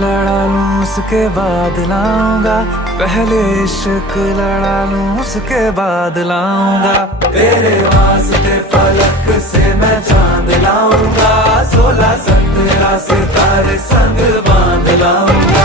लड़ा लूं उसके बाद लाऊंगा, पहले इश्क लड़ा लूं उसके बाद लाऊंगा। तेरे वास्ते फलक से मैं चांद लाऊंगा, 16 17 सितारे संग बांध लाऊंगा।